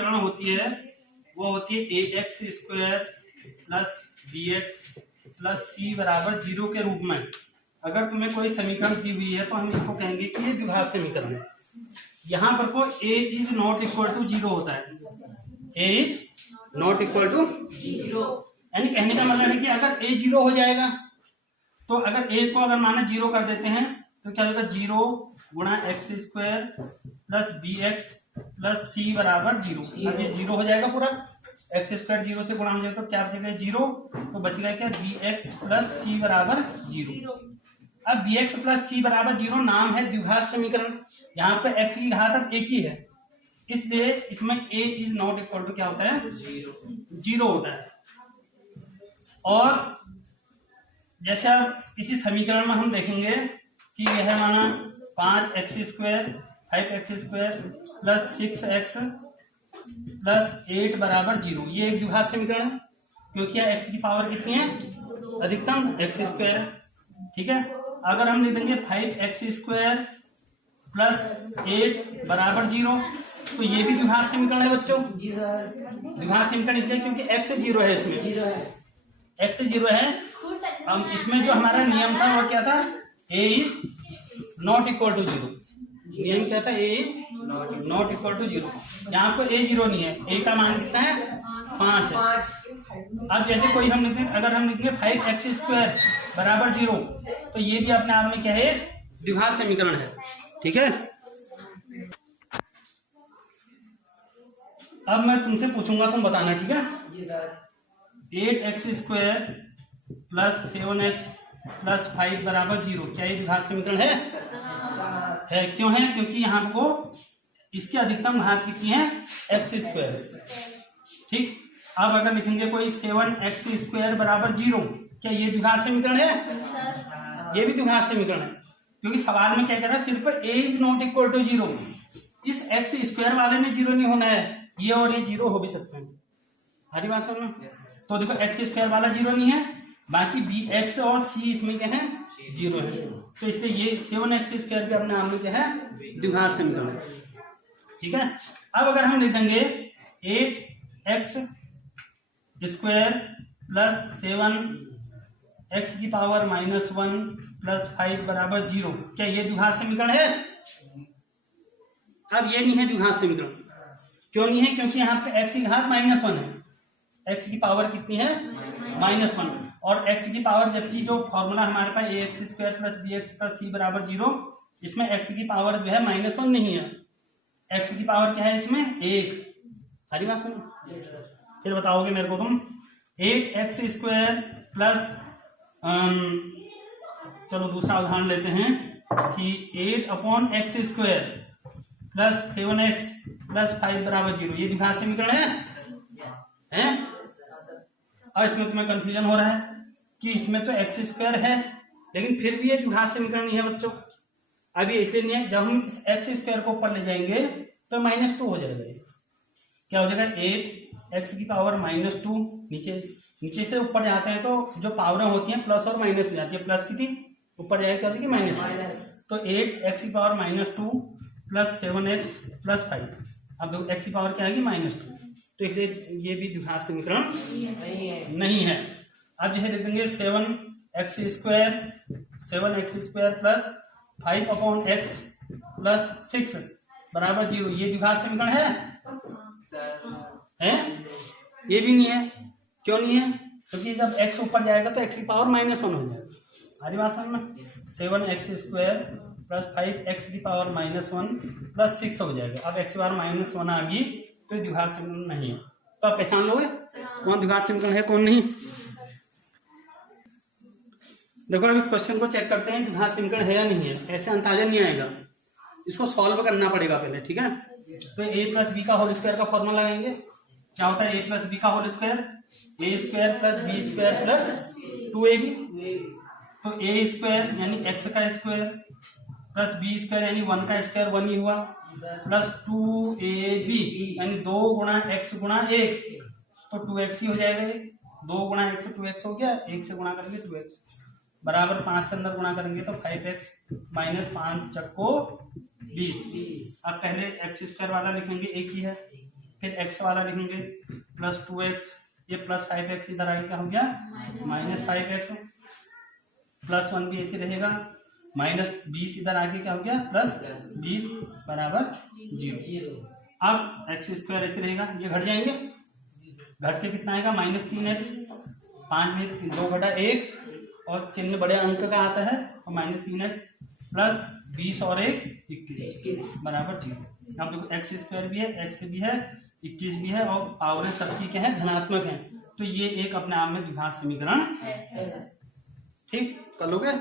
समीकरण होती है वो होती है A X square plus B X plus C बराबर 0 के रूप में। अगर तुम्हें कोई समीकरण दी हुई है तो हम इसको कहेंगे कि ये द्विघात समीकरण है। यहाँ पर को ए इज नॉट इक्वल टू 0 होता है, ए इज नॉट इक्वल टू 0, यानी कहने का मतलब है कि अगर ए 0 हो जाएगा तो अगर ए को अगर माना 0 कर देते हैं तो क्या होगा 0 गुणा X square plus B X plus C बराबर 0। अब ये 0 हो जाएगा पूरा, एक्स स्क्वायर 0 से गुणा हो जाएगा तो क्या बचेगा 0, तो बचेगा क्या बी एक्स प्लस सी बराबर 0। अब बी एक्स प्लस सी बराबर 0 नाम है द्विघात समीकरण। यहाँ पे x की घात अब एक ही है, इसलिए इसमें a is not equal to क्या होता है 0 होता है। और जैसे अब इसी समीकरण में हम देखेंगे कि यह माना 5x square 5x square plus 6x plus 8 बराबर 0, ये एक द्विघात समीकरण है क्योंकि x की पावर कितनी है अधिकतम x स्क्वायर, ठीक है। अगर हम लिख देंगे 5x स्क्वायर प्लस 8 बराबर 0 तो ये भी द्विघात समीकरण है बच्चों। द्विघात समीकरण इसलिए क्योंकि x 0 है, इसमें x 0 है। हम इसमें जो हमारा नियम था वो क्या था, a is not equal to 0। नियम क्या था, a is not equal to 0। यहाँ पर a 0 नहीं है, a का मान कितना है 5 है। अब जैसे कोई हम लिखेंगे, अगर हम लिखेंगे 5x स्क्वायर बराबर 0 तो ये भी अपने आप में क्या है द्विघात समीकरण है, ठीक है। अब मैं तुमसे पूछूंगा, तुम बताना, ठीक है। 8x square plus 7x plus 5 बराबर 0, क्या ये द्विघात समीकरण है? क्यों है? क्योंकि यहाँ को इसकी अधिकतम घात कितनी है x स्क्वायर, ठीक। अब अगर लिखेंगे कोई 7x स्क्वायर बराबर 0, क्या ये द्विघात समीकरण है? ये भी द्विघात समीकरण है क्योंकि सवाल में क्या कह रहा है, सिर्फ a is not equal to 0। इस x स्क्वायर वाले में 0 नहीं होना है, ये और ये 0 हो भी सकते हैं। हरी बात समझ में? तो देखो x स्क्वायर वाला 0 नहीं है, बाकी बी एक्स और सी इसमें क्या है 0 है, तो इसलिए ये 7x स्क्वायर भी अपने आप में क्या है द्विघात समीकरण, ठीक है। अब अगर हम लिख देंगे 8x स्क्वायर प्लस 7x की पावर -1 प्लस 5 बराबर 0, क्या ये द्विघात समीकरण है? अब ये नहीं है द्विघात समीकरण। क्यों नहीं है? क्योंकि यहाँ पे x की घात -1 है, x की पावर कितनी है -1, और x की पावर, जबकि जो फॉर्मूला हमारे पास ax square plus B X plus C बराबर 0, इसमें x की पावर जो है -1 नहीं है, x की पावर क्या है इसमें 1। हरी बात सुनो, फिर बताओगे मेरे को तुम 8x स्क्वायर प्लस चलो दूसरा उदाहरण लेते हैं कि 8/x square plus 7x plus 5 बराबर 0, ये द्विघात समीकरण है? और इसमें तुम्हें कंफ्यूजन हो रहा है कि इसमें तो x स्क्वायर है लेकिन फिर भी ये द्विघात समीकरण नहीं है बच्चों। अभी इसलिए नहीं है, जब हम x स्क्वायर को ऊपर ले जाएंगे तो -2 हो जाएगा। क्या हो जाएगा 8x की पावर -2, नीचे से ऊपर जाते हैं तो जो पावरें होती हैं प्लस और माइनस में जाती है, प्लस की थी ऊपर जाएगी क्या होगी माइनस, तो 8x की पावर -2 प्लस 7x प्लस 5, अब x की पावर क्या आएगी -2, तो इसलिए ये भी द्विघात समीकरण नहीं है। अब जो है लिख देंगे 7x square plus 5/x plus 6 बराबर 0, ये द्विघात समीकरण है? ये भी नहीं है। क्यों नहीं है? क्योंकि जब x ऊपर जाएगा तो x की पावर -1 हो जाएगा। हरी बात समझ में? 7x स्क्वायर प्लस 5x की पावर -1 प्लस 6 हो जाएगा। अब x की पावर -1 आ गई तो द्विघात समीकरण नहीं है। तो आप पहचान लोगे कौन द्विघात समीकरण है कौन नहीं। देखो अभी क्वेश्चन को चेक करते हैं द्विघात समीकरण है या नहीं है, ऐसे अंदाजा नहीं आएगा, इसको सॉल्व करना पड़ेगा पहले, ठीक है। तो a प्लस बी का होल स्क्वायर का फॉर्मूला लगाएंगे। क्या होता है a प्लस बी का whole square, a square plus B square plus 2ab, तो a स्क्वायर यानी x का स्क्वायर प्लस b स्क्वायर यानी 1 का स्क्वायर 1 ही हुआ, प्लस 2ab यानी 2 गुणा x गुणा 1, तो 2x ही हो जाएगा। 2 गुणा x 2x हो गया, 1 से गुणा करेंगे 2x बराबर 5 से अंदर गुणा करेंगे तो 5x माइनस 5 चक्को 20। अब पहले x स्क्वायर वाला लिखेंगे, एक ही है, फिर x वाला लिखेंगे प्लस 2x, ये प्लस 5x इधर आगे क्या हो गया माइनस 5x, प्लस 1 भी ऐसे रहेगा, माइनस 20 इधर आगे क्या हो गया प्लस 20 बराबर 0। अब एक्स स्क्वायर ऐसे रहेगा, ये घट जाएंगे, घट के कितना आएगा माइनस 3x, 5 में 2/1 और चिन्ह बड़े अंक का आता है तो माइनस 3x प्लस 20 और 1 21 बराबर 0। अब देखो एक्स स्क्वायर भी है, एक्स भी है, 21 भी है और पावरें सबकी क्या है धनात्मक है, तो ये एक अपने आप में द्विघात समीकरण है। ठीक कर लोगे।